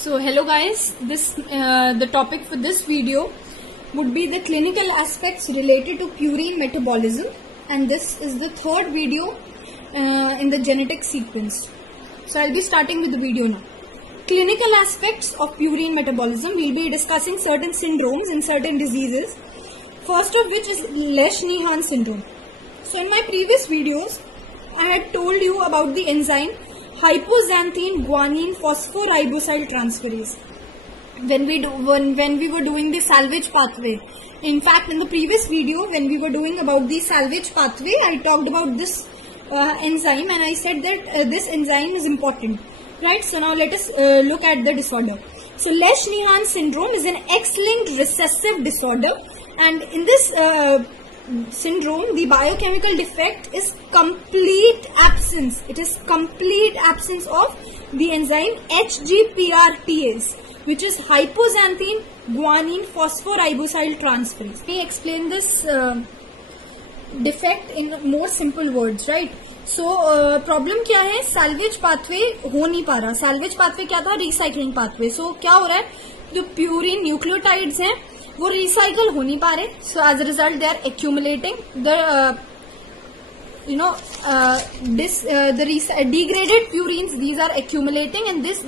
So hello guys, the topic for this video would be the clinical aspects related to purine metabolism, and this is the third video in the genetic sequence. So I'll be starting with the video now. Clinical aspects of purine metabolism. We'll be discussing certain syndromes and certain diseases. First of which is Lesch-Nyhan syndrome. So in my previous videos, I had told you about the enzyme hypoxanthine guanine phosphoribosyl transferase. When we were doing the salvage pathway. In fact, in the previous video, when we were doing about the salvage pathway, I talked about this enzyme, and I said that this enzyme is important. Right, so now let us look at the disorder. So Lesch-Nyhan syndrome is an X-linked recessive disorder, and in this syndrome, the biochemical defect is complete absence. It is complete absence of the enzyme HGPRTase, which is hypoxanthine guanine phosphoribosyl transferase. Let me explain this defect in more simple words, right? So problem क्या है, salvage pathway हो नहीं पा रहा. Salvage pathway क्या था, recycling pathway. सो क्या हो रहा है, जो प्यूरिन न्यूक्लियोटाइड्स हैं वो रिसाइकल हो नहीं पा रहे. So as a result they are accumulating the degraded purines. These are accumulating, and these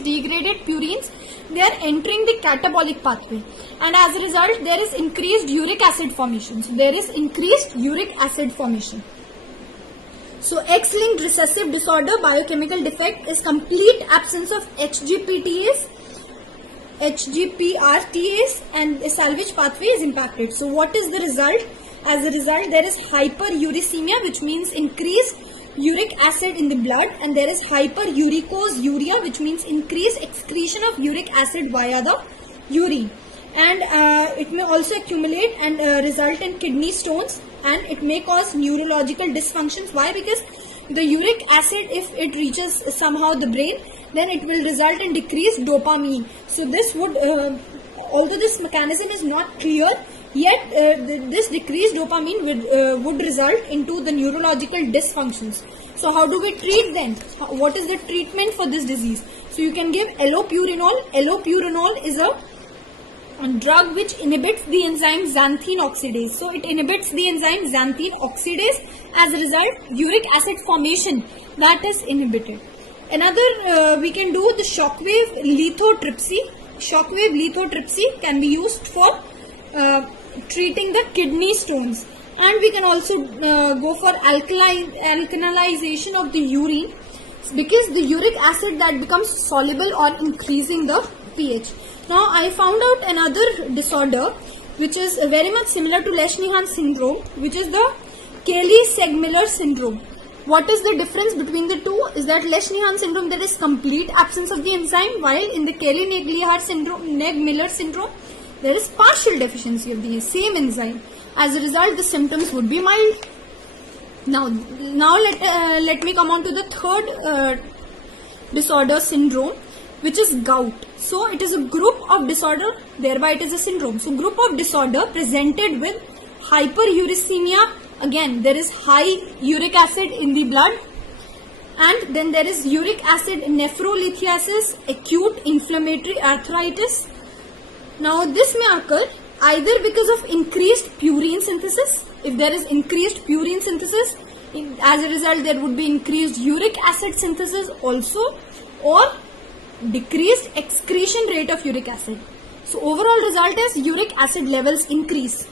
degraded purines, they are entering the catabolic pathway, and as a result there is increased uric acid formation. So there is increased uric acid formation. So X-linked recessive disorder biochemical defect is complete absence of HGPRTase, and the salvage pathway is impacted. So what is the result? As a result, there is hyperuricemia, which means increased uric acid in the blood, and there is hyperuricosuriia, which means increased excretion of uric acid via the urine. And it may also accumulate and result in kidney stones, and it may cause neurological dysfunctions. Why? Because the uric acid, if it reaches somehow the brain, then it will result in decreased dopamine. So this would, although this mechanism is not clear, yet this decreased dopamine would result into the neurological dysfunctions. So how do we treat them? What is the treatment for this disease? So you can give allopurinol. Allopurinol is a drug which inhibits the enzyme xanthine oxidase. So it inhibits the enzyme xanthine oxidase. As a result, uric acid formation, that is inhibited. Another, we can do the shockwave lithotripsy. Shockwave lithotripsy can be used for treating the kidney stones, and we can also go for alkalization of the urine, because the uric acid that becomes soluble or increasing the pH. Now I found out another disorder which is very much similar to Lesch-Nyhan syndrome, which is the Cayley-Segmiller syndrome. What is the difference between the two? Is that Lesch-Nyhan syndrome, there is complete absence of the enzyme, while in the Cayley-Naegeli syndrome, Naegeli syndrome, there is partial deficiency of the same enzyme. As a result, the symptoms would be mild. Now let me come on to the third disorder, syndrome, which is gout. So it is a group of disorder, thereby it is a syndrome. So group of disorder presented with hyperuricemia. Again, there is high uric acid in the blood, and then there is uric acid nephrolithiasis, acute inflammatory arthritis. Now this may occur either because of increased purine synthesis. If there is increased purine synthesis, as a result there would be increased uric acid synthesis also, or decreased excretion rate of uric acid. So overall result is uric acid levels increase.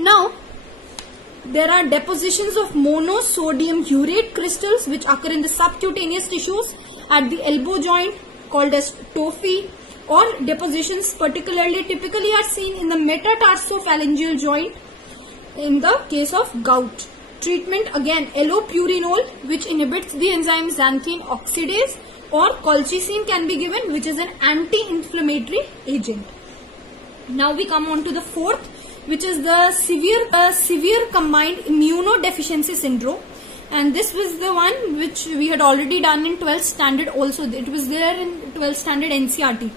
Now there are depositions of monosodium urate crystals which occur in the subcutaneous tissues at the elbow joint, called as tophi, or depositions typically are seen in the metatarsophalangeal joint in the case of gout. Treatment, again, allopurinol, which inhibits the enzyme xanthine oxidase, or colchicine can be given, which is an anti-inflammatory agent. Now we come on to the fourth, which is the severe combined immunodeficiency syndrome, and this was the one which we had already done in 12th standard also. It was there in 12th standard NCERT.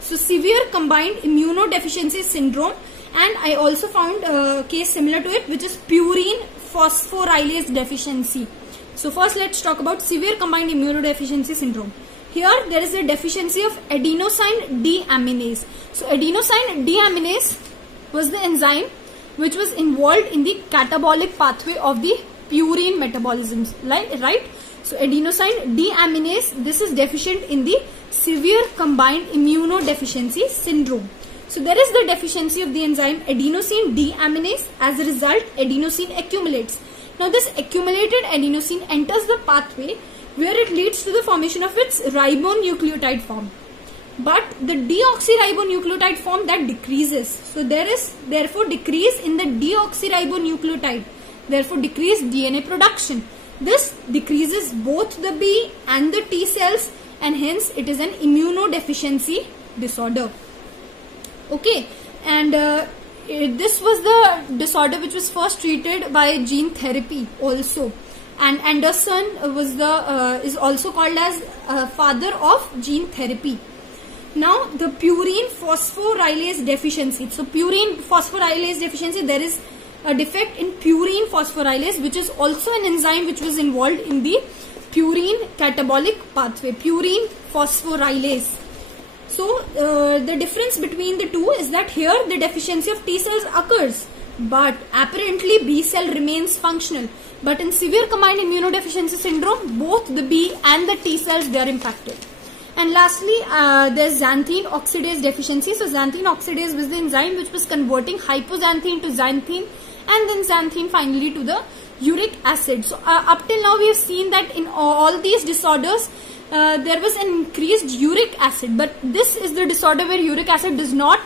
So severe combined immunodeficiency syndrome, and I also found a case similar to it, which is purine phosphorylase deficiency. So first let's talk about severe combined immunodeficiency syndrome. Here there is a deficiency of adenosine deaminase. So adenosine deaminase was the enzyme which was involved in the catabolic pathway of the purine metabolism, right? So adenosine deaminase, this is deficient in the severe combined immunodeficiency syndrome. So there is the deficiency of the enzyme adenosine deaminase. As a result, adenosine accumulates. Now this accumulated adenosine enters the pathway where it leads to the formation of its ribonucleotide form. But the deoxyribonucleotide form, that decreases. So there is therefore decrease in the deoxyribonucleotide, therefore decreased DNA production. This decreases both the B and the T cells, and hence it is an immunodeficiency disorder. Okay, and this was the disorder which was first treated by gene therapy also, and Anderson was the is also called as father of gene therapy. Now the purine phosphorylase deficiency. So purine phosphorylase deficiency, there is a defect in purine phosphorylase, which is also an enzyme which was involved in the purine catabolic pathway, purine phosphorylase. So the difference between the two is that here the deficiency of T cells occurs, but apparently B cell remains functional. But in severe combined immunodeficiency syndrome, both the B and the T cells, they are impacted. And lastly, there's xanthine oxidase deficiency. So xanthine oxidase was the enzyme which was converting hypoxanthine to xanthine, and then xanthine finally to the uric acid. So up till now we have seen that in all these disorders there was an increased uric acid, but this is the disorder where uric acid does not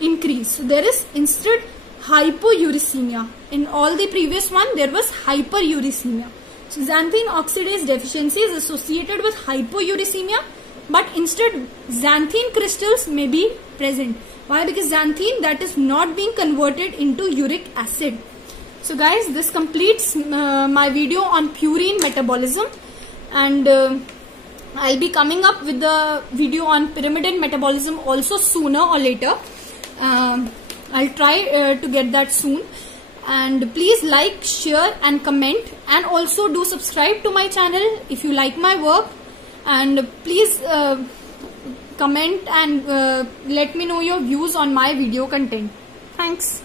increase. So there is instead hypouricemia. In all the previous one there was hyperuricemia. So xanthine oxidase deficiency is associated with hypouricemia, but instead xanthine crystals may be present. Why? Because xanthine, that is not being converted into uric acid. So guys, this completes my video on purine metabolism, and I'll be coming up with the video on pyrimidine metabolism also sooner or later. I'll try to get that soon. And please like, share and comment, and also do subscribe to my channel if you like my work. And please comment and let me know your views on my video content. Thanks.